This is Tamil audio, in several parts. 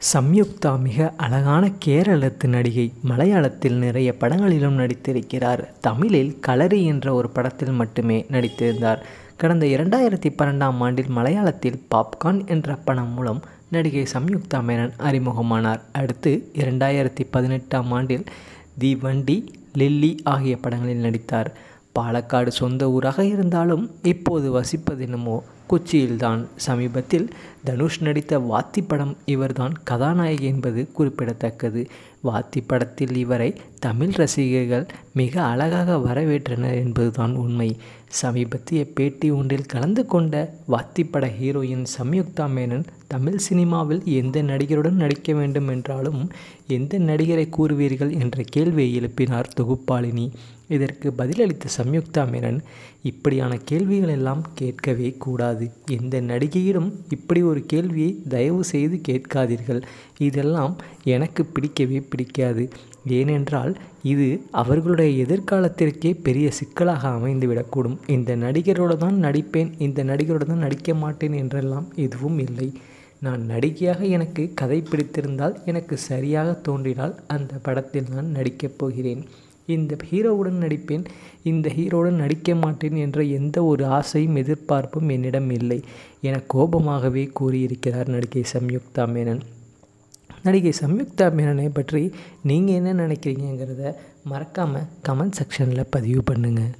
சம்யுக்தா மிக அழகான கேரளத்து நடிகை. மலையாளத்தில் நிறைய படங்களிலும் நடித்திருக்கிறார். தமிழில் கலரி என்ற ஒரு படத்தில் மட்டுமே நடித்திருந்தார். கடந்த 2012ஆம் ஆண்டில் மலையாளத்தில் பாப்கார்ன் என்ற படம் மூலம் நடிகை சம்யுக்தா மேனன் அறிமுகமானார். அடுத்து 2018ஆம் ஆண்டில் தி வண்டி, லில்லி ஆகிய படங்களில் நடித்தார். பாலக்காடு சொந்த ஊராக இருந்தாலும் இப்போது வசிப்பது என்னமோ கொச்சியில்தான். சமீபத்தில் தனுஷ் நடித்த வாத்தி படம் இவர்தான் கதாநாயகி என்பது குறிப்பிடத்தக்கது. வாத்தி படத்தில் இவரை தமிழ் ரசிகர்கள் மிக அழகாக வரவேற்றனர் என்பதுதான் உண்மை. சமீபத்திய பேட்டி ஒன்றில் கலந்து கொண்ட வாத்தி பட ஹீரோயின் சம்யுக்தா மேனன் தமிழ் சினிமாவில் எந்த நடிகருடன் நடிக்க வேண்டும் என்றாலும் எந்த நடிகரை கூறுவீர்கள் என்ற கேள்வியை எழுப்பினார் தொகுப்பாளினி. இதற்கு பதிலளித்த சம்யுக்தா மேனன், இப்படியான கேள்விகள் எல்லாம் கேட்கவே கூடாது. எந்த நடிகையிடம் இப்படி ஒரு கேள்வியை தயவு செய்து கேட்காதீர்கள். இதெல்லாம் எனக்கு பிடிக்கவே பிடிக்காது. ஏனென்றால் இது அவர்களுடைய எதிர்காலத்திற்கே பெரிய சிக்கலாக அமைந்துவிடக்கூடும். இந்த நடிகரோடு தான் நடிப்பேன், இந்த நடிகரோடு தான் நடிக்க மாட்டேன் என்றெல்லாம் எதுவும் இல்லை. நான் நடிகையாக எனக்கு கதை பிடித்திருந்தால், எனக்கு சரியாக தோன்றினால் அந்த படத்தில் நான் நடிக்கப் போகிறேன். இந்த ஹீரோவுடன் நடிப்பேன், இந்த ஹீரோவுடன் நடிக்க மாட்டேன் என்ற எந்த ஒரு ஆசையும் எதிர்பார்ப்பும் என்னிடம் இல்லை என கோபமாகவே கூறியிருக்கிறார் நடிகை சம்யுக்தா மேனன். நடிகை சம்யுக்தா மேனனை பற்றி நீங்கள் என்ன நினைக்கிறீங்கிறத மறக்காமல் கமெண்ட் செக்ஷனில் பதிவு பண்ணுங்கள்.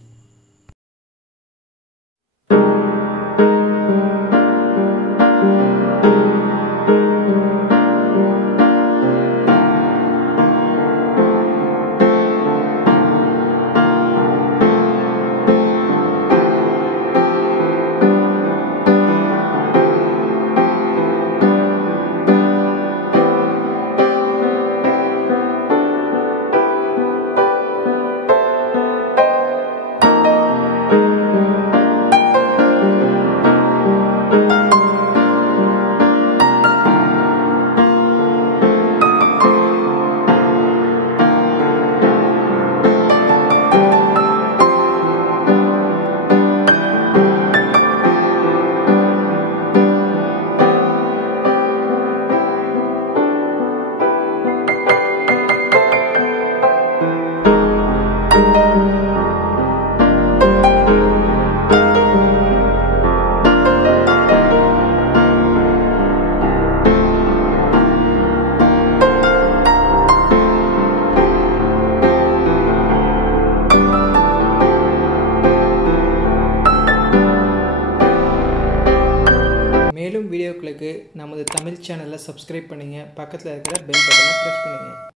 மேலும் வீடியோக்களுக்கு நமது தமிழ் சேனலை சப்ஸ்கிரைப் பண்ணுங்கள். பக்கத்தில் இருக்கிற பெல் பட்டனை ப்ரெஸ் பண்ணுங்கள்.